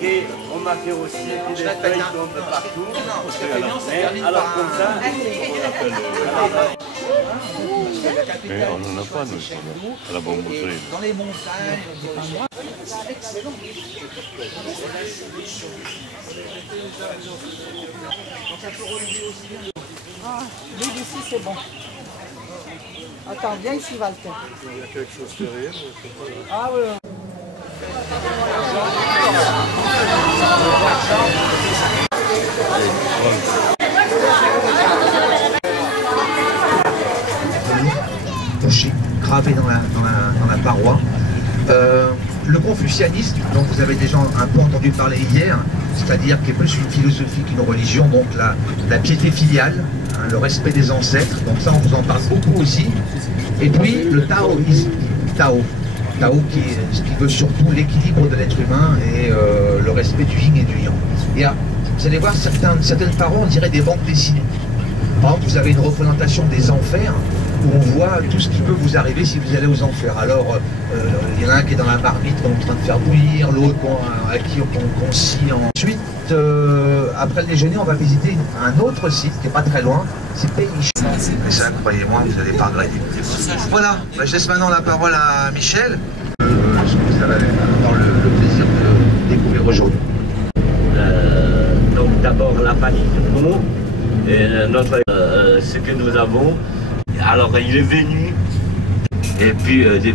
Mais remarquez aussi que les feuilles tombent de partout. Mais alors comme ça, mais on n'en a pas, nous, ici, à la bambouserie. Dans les montagnes, Ah, l'huile ici c'est bon. Attends, viens ici Walter. Il y a quelque chose derrière. Ah oui. Gravé dans la paroi. Le confucianisme, dont vous avez déjà un peu entendu parler hier, c'est-à-dire qui est plus une philosophie qu'une religion, donc la piété filiale, hein, le respect des ancêtres, donc ça on vous en parle beaucoup aussi. Et puis le taoïsme, Tao qui veut surtout l'équilibre de l'être humain et le respect du yin et du yang. Et vous allez voir, certaines paroles, on dirait des bandes dessinées. Par exemple, vous avez une représentation des enfers, où on voit tout ce qui peut vous arriver si vous allez aux enfers. Alors, il y en a un qui est dans la marmite, qu'on est en train de faire bouillir, l'autre à qui on scie. Ensuite, après le déjeuner, on va visiter un autre site qui n'est pas très loin, c'est Pays. Mais ça, croyez-moi, vous n'allez pas regretter. Voilà, je laisse maintenant la parole à Michel. Ce que vous allez avoir le plaisir de découvrir aujourd'hui. donc d'abord la famille du mot, ce que nous avons. Alors il est venu, et puis des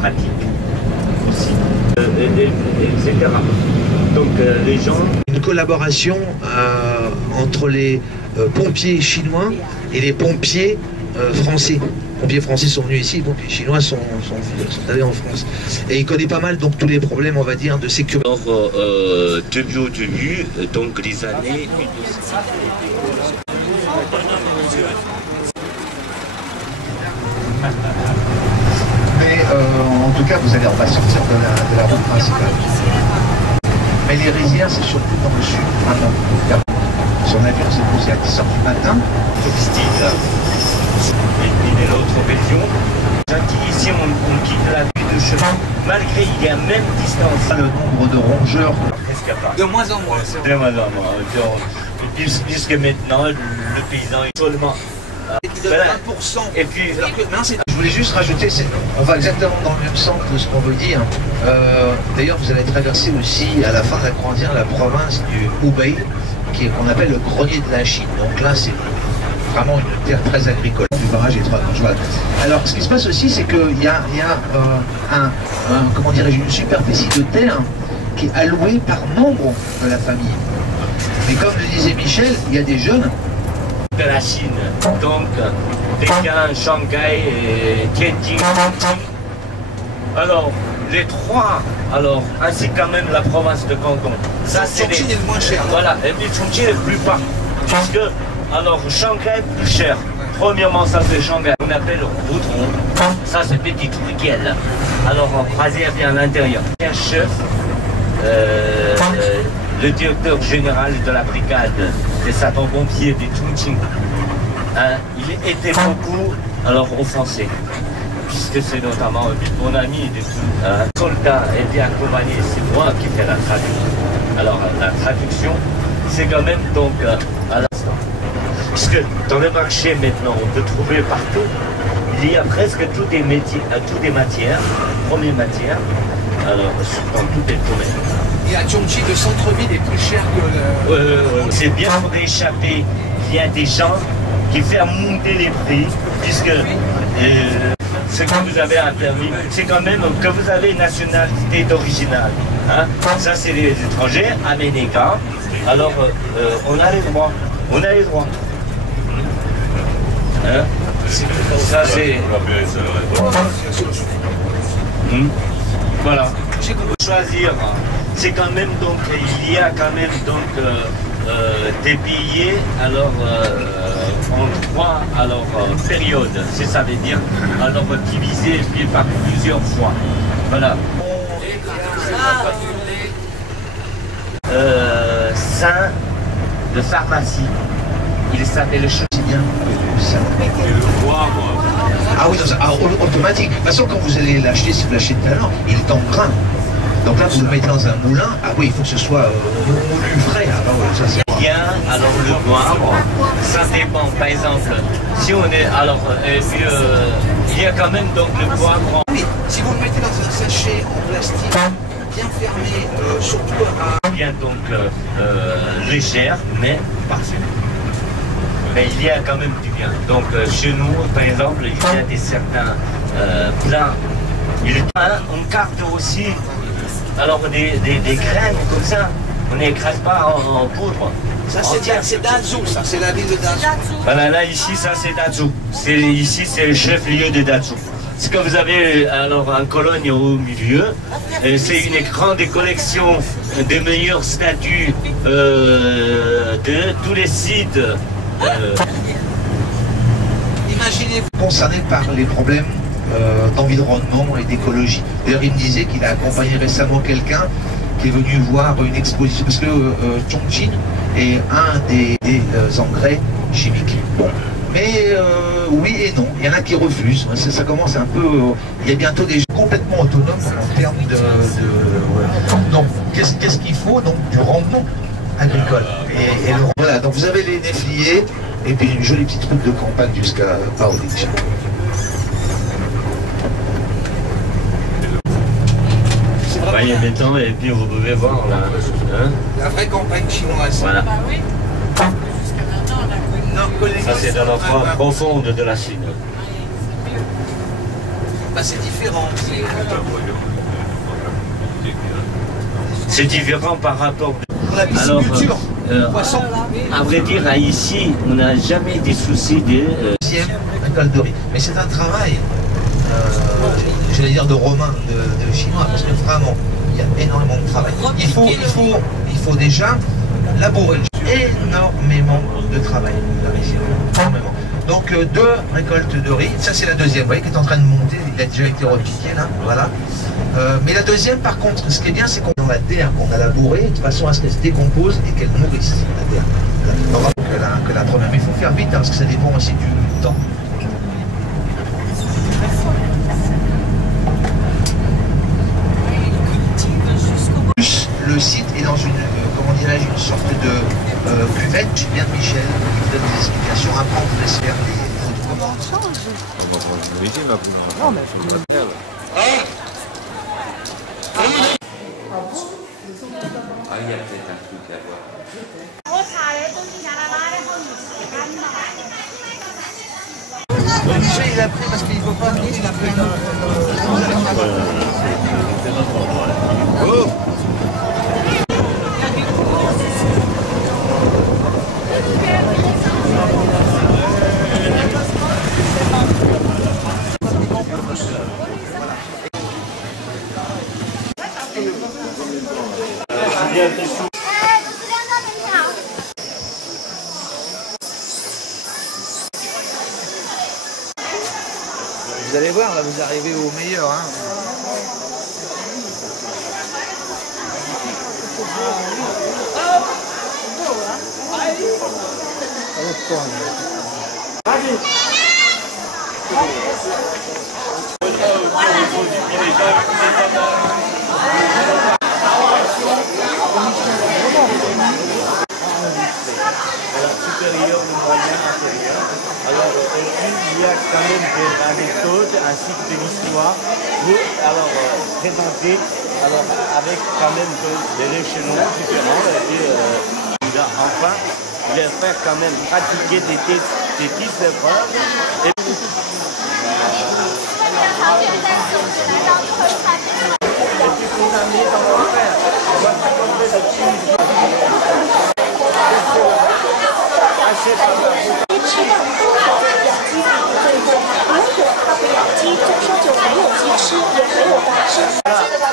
pratiques aussi, etc. Donc les gens... Une collaboration entre les pompiers chinois et les pompiers français. Les pompiers français sont venus ici, les pompiers chinois sont allés en France. Et il connaît pas mal donc tous les problèmes, on va dire, de sécurité. Alors, début au début, donc les années... Mais en tout cas, vous allez pas sortir de la route principale. Mais les rizières, c'est surtout dans le sud, maintenant. Son avion s'est posé à 10h du matin. Textile, et puis de l'autre région. Ici, on quitte la ville de chemin, malgré il y a même distance. Le nombre de rongeurs. De moins en moins. De moins en moins. Puisque maintenant, le paysan est seulement... De 20%. Et puis, je voulais juste rajouter, on va exactement dans le même sens de ce qu'on veut dire. D'ailleurs, vous allez traverser aussi, à la fin de la croisière, la province du Hubei, qu'on appelle le grenier de la Chine. Donc là, c'est vraiment une terre très agricole. Du barrage est très dangereux. Alors, ce qui se passe aussi, c'est qu'il y a comment dirais-je, une superficie de terre qui est allouée par membre de la famille. Mais comme le disait Michel, il y a des jeunes de la Chine, donc Pékin, Shanghai et Tianjin. Alors, les trois, alors, ainsi quand même la province de Canton. Ça, Chongqing est le moins cher. Voilà, et puis Chongqing est le plus bas. Puisque, alors, Shanghai est plus cher. Premièrement, ça c'est Shanghai, on appelle Roudron. Ça c'est Petit Truquel. Alors, en croisière, bien à l'intérieur. Un chef, le directeur général de la brigade des sapeurs-pompiers des Chongqing, hein, il était beaucoup alors offensé, puisque c'est notamment mon ami des soldats était accompagné, c'est moi qui fais la traduction. Alors la traduction, c'est quand même donc à l'instant. Puisque dans le marché maintenant, on peut trouver partout, il y a presque toutes les matières, premières matières, alors dans tous les domaines. Et à Chongqing, le centre-ville est plus cher que le... C'est bien pour échapper. Il y a des gens qui font monter les prix, puisque ce que vous avez un permis, c'est quand même que vous avez une nationalité d'original. Hein? Ça, c'est les étrangers, américains. Alors, on a les droits. On a les droits. Hein? Ça, c'est... Voilà. Choisir, c'est quand même donc, il y a quand même donc des billets alors en trois périodes, c'est ça veut dire alors divisé puis par plusieurs fois. Voilà. médecin de pharmacie. Il s'appelle C'est bien. Ah oui, automatique. De toute façon, quand vous allez l'acheter, si vous l'achetez tout à l'heure, il est en grain. Donc là, vous le mettez dans un moulin. Ah oui, il faut que ce soit moulu frais. Ah bah ouais, ça c'est bien. Alors le poivre, ça dépend. Par exemple, si on est alors, il y a quand même donc le poivre. Oui, si vous le mettez dans un sachet en plastique, bien fermé, surtout à... Bien donc légère, mais parfait. Mais il y a quand même du bien. Donc chez nous, par exemple, il y a certains plats. On carte aussi alors des graines comme ça. On n'écrase pas en poudre. Ça c'est Dazhou, ça c'est la ville de Dazhou. Voilà, là ici ça c'est Dazhou. Ici c'est le chef-lieu de Dazhou. Ce que vous avez alors en Cologne au milieu, c'est une grande collection des meilleures statues de tous les sites. Imaginez-vous concerné par les problèmes d'environnement et d'écologie. D'ailleurs, il me disait qu'il a accompagné récemment quelqu'un qui est venu voir une exposition, parce que Chongqing est un des engrais chimiques. Bon. Mais oui et non, il y en a qui refusent. Ça commence un peu. Il y a bientôt des gens complètement autonomes en termes de donc, qu'est-ce qu'il faut? Donc, du rendement agricole. Et voilà, donc vous avez les néfliers et puis une jolie petite route de campagne jusqu'à Paolic. Il y a des temps et puis vous pouvez voir là. Hein? La vraie campagne chinoise. Voilà. Ça c'est dans la forme profonde de la Chine. Bah, c'est différent. C'est différent par rapport. Pour la pisciculture, poisson. À vrai dire, ici, on n'a jamais des soucis de. Deuxième école de riz. Mais c'est un travail, j'allais dire de romain, de chinois, parce que vraiment, il y a énormément de travail. Il faut déjà labourer énormément de travail. Énormément. Donc 2 récoltes de riz, ça c'est la deuxième, vous voyez, qui est en train de monter, il a déjà été repiqué là, voilà. Mais la deuxième par contre, ce qui est bien, c'est qu'on a la terre qu'on a labourée de façon à ce qu'elle se décompose et qu'elle nourrisse la terre. Voilà. Que la première, mais il faut faire vite hein, parce que ça dépend aussi du temps. Le site est dans une, comment dirais-je, une sorte de cuvette, Julien Michel, qui donne des explications. Après, on vous laisse faire des photos. Non, mais... Il y a peut-être un truc à voir. Michel, il a pris parce qu'il ne faut pas venir, il a pris Oh. Vous allez voir, là vous arrivez au meilleur. Hein. Supérieur, le moyen, inférieur. Alors, il y a quand même des anecdotes ainsi que de l'histoire pour présenter avec quand même des échelons différents. Et puis, enfin, les faire quand même pratiquer des petites épreuves. Et puis, pour la mise en affaire, on va s'accorder de petits. 吃到不好的养鸡场不会问，如果它不养鸡，就说就没有鸡吃，也没有蛋吃。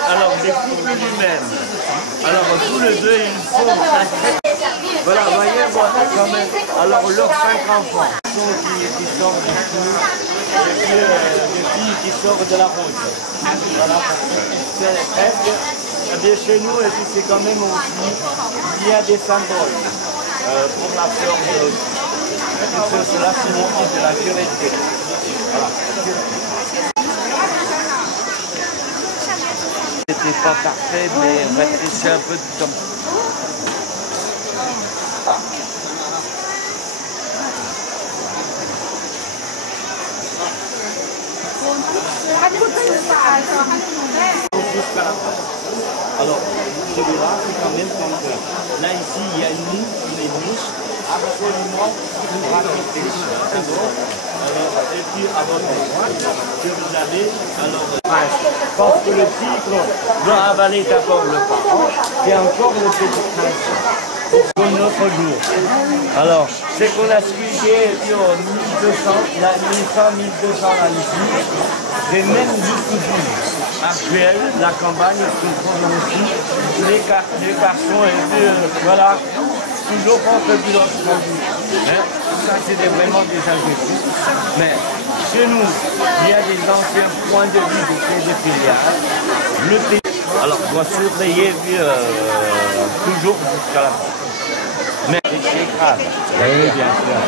Alors des couples lui-même. Alors tous les deux ils font voilà, voyez, voilà quand même. Alors leurs 5 enfants qui sortent du coup, et puis des filles qui sortent de la route. Voilà, c'est presque Eh bien, chez nous, et puis c'est quand même aussi, il y a des symboles pour la fleur de l'autre. Cela signifie de la vérité. Voilà. C'était pas parfait, mais on va laisser un peu de temps. Jusqu'à la fin. Alors, celui-là, c'est quand même comme ça. Là, ici, il y a une niche absolument rapide. Et puis, à votre droite, que vous avez, alors, parce que le tigre doit avaler d'abord le parent et encore le petit prince pour notre jour. Alors, c'est qu'on a sculpté en 1200, la 1200 là ici, et même jusqu'au actuel, la campagne comprend aussi les garçons et puis, voilà, toujours on peut plus ça c'était vraiment des inquiétudes. Mais chez nous, il y a des anciens points de vue de ces filiales. Le pays, alors doit surveiller toujours jusqu'à la fin. Mais c'est grave. Oui, bien sûr.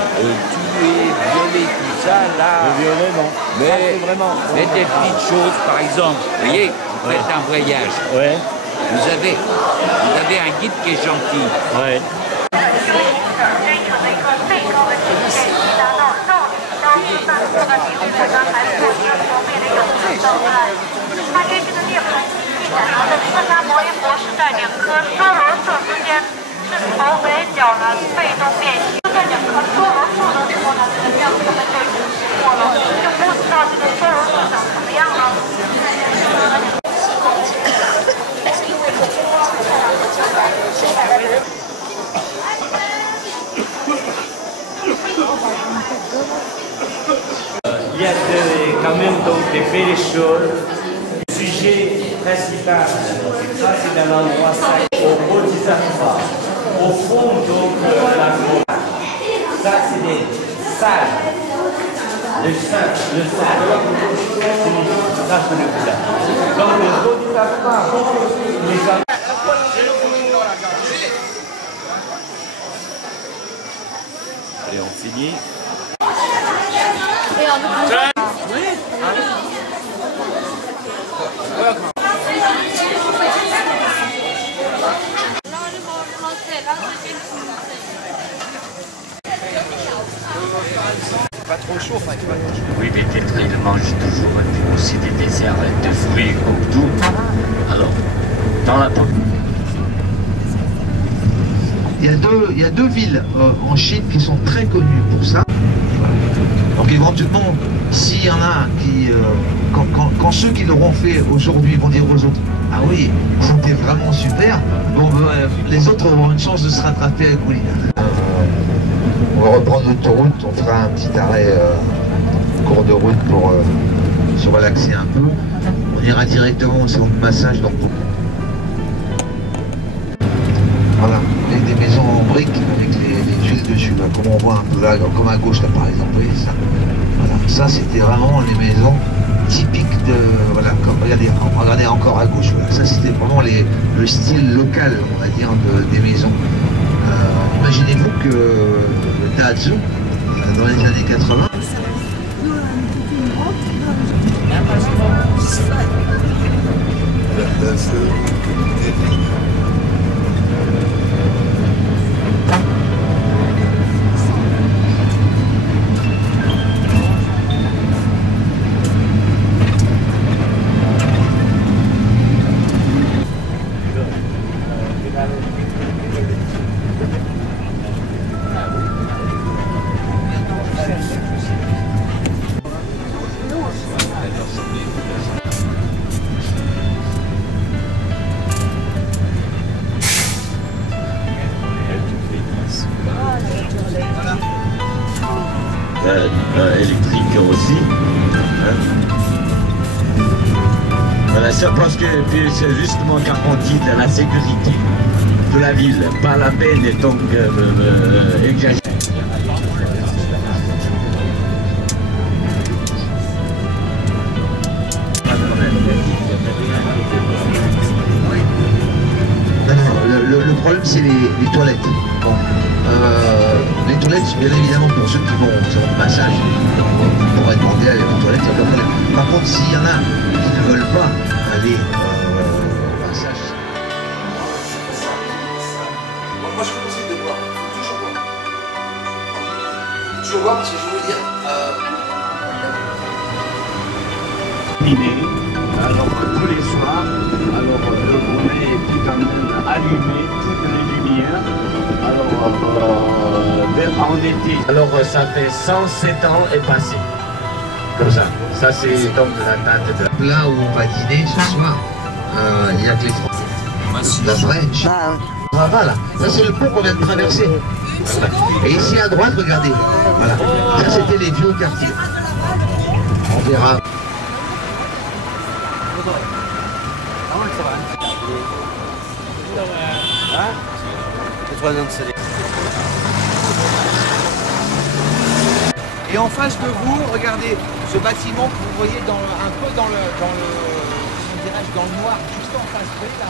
Tuer, violer, tout ça, là. Le violet, non. Mais, vraiment, mais des petites choses, par exemple, vous voyez, vous faites un voyage. Ouais. Vous avez un guide qui est gentil. Ouais. Il y a quand même donc des belles choses. Le sujet principal, ça c'est un endroit sacré au Bodhisattva, au fond donc de la grotte. Ça c'est des sages. Le sage, ça c'est le Bouddha. Donc le Bodhisattva, allez, on finit. Pas trop chaud, enfin, pas trop chaud. Oui, mais peut-être ils mangent toujours aussi des desserts de fruits comme tout. Alors, dans la Il y a deux villes en Chine qui sont très connues pour ça. Donc éventuellement, s'il y en a qui, quand ceux qui l'auront fait aujourd'hui vont dire aux autres, ah oui, c'était vraiment super, bon, les autres auront une chance de se rattraper avec Wooly. On va reprendre l'autoroute, on fera un petit arrêt cours de route pour se relaxer un peu. On ira directement au salon de massage donc voilà, avec des maisons en briques avec les tuiles dessus, là, comme on voit un peu là, comme à gauche là par exemple, vous voyez ça. Voilà, ça c'était vraiment les maisons typiques de, voilà, comme, regardez encore à gauche, voilà, ça c'était vraiment le style local, on va dire, des maisons. Imaginez-vous que le Daihatsu, dans les années 80, électrique aussi. Hein. Voilà, ça parce que c'est justement garantie de la sécurité de la ville. Pas la peine et donc exagérer. Le problème, c'est les toilettes. Bon. Les toilettes, bien évidemment, pour ceux qui vont au massage, on pourrait demander à aller aux toilettes, il n'y a aucun problème. Par contre, s'il y en a qui ne veulent pas aller au massage... Moi, je conseille de boire. Toujours boire. Toujours boire parce que je veux dire... Alors tous les soirs, alors le volet est tout quand même allumé, toutes les lumières. Alors en été. Alors ça fait 107 ans est passé. Comme ça. Ça c'est donc la date de Là où on va dîner ce soir, il y a que les Français. La vraie. Ah, voilà. Ça c'est le pont qu'on vient de traverser. Et ici à droite, regardez. Voilà. Ça c'était les vieux quartiers. On verra. Et en face de vous, regardez ce bâtiment que vous voyez un peu dans le noir, juste en face, vous voyez là,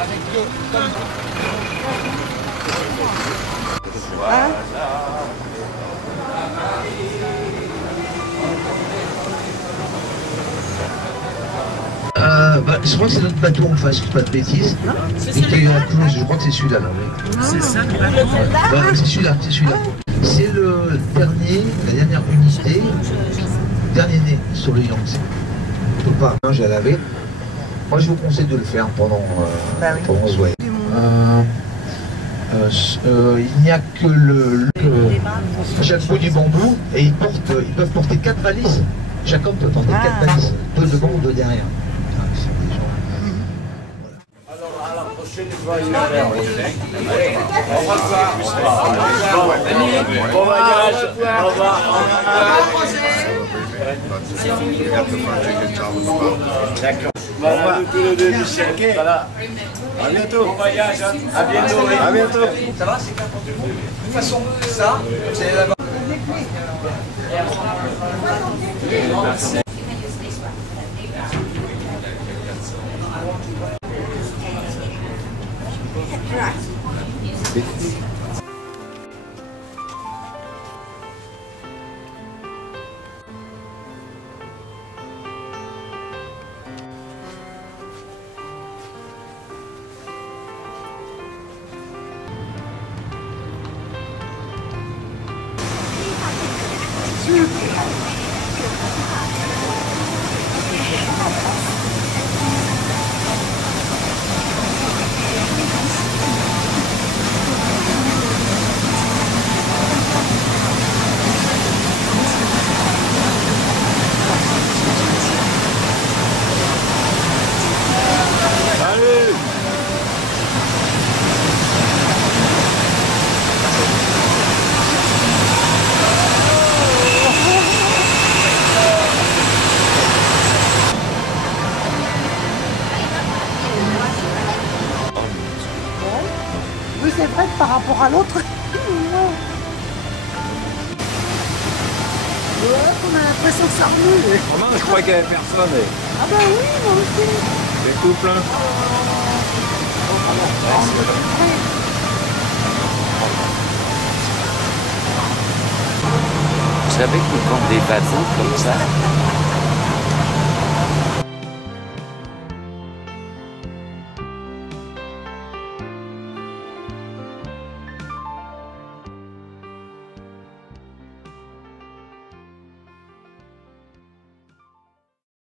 avec deux, comme je crois que c'est notre bateau en face, pas de bêtises. Et qu'il y a la cloche, je crois que c'est celui-là. C'est ça qui va c'est celui-là, c'est celui-là. C'est la dernière unité, dernier né sur le Yangtze. On peut pas, j'ai à laver. Moi je vous conseille de le faire pendant ce voyage. Il n'y a que chaque bout du bambou et ils peuvent porter 4 valises. Chaque homme peut porter 4 valises, 2 devant ou 2 derrière. Alors, à la prochaine fois, il va faire. Au revoir. Bon voyage. Au revoir. D'accord. Voilà, tous les deux, Michel. Voilà. À bientôt. Bon voyage. À bientôt. À bientôt. ça va, c'est qu'importe vous. De toute façon, ça, vous allez là-bas. Oui, c'est vrai que par rapport à l'autre. Ouais, on a l'impression que ça remue. Oh non, je crois qu'il n'y avait personne. Ah bah oui, moi aussi. C'est tout plein. Vous savez que quand des bateaux comme ça,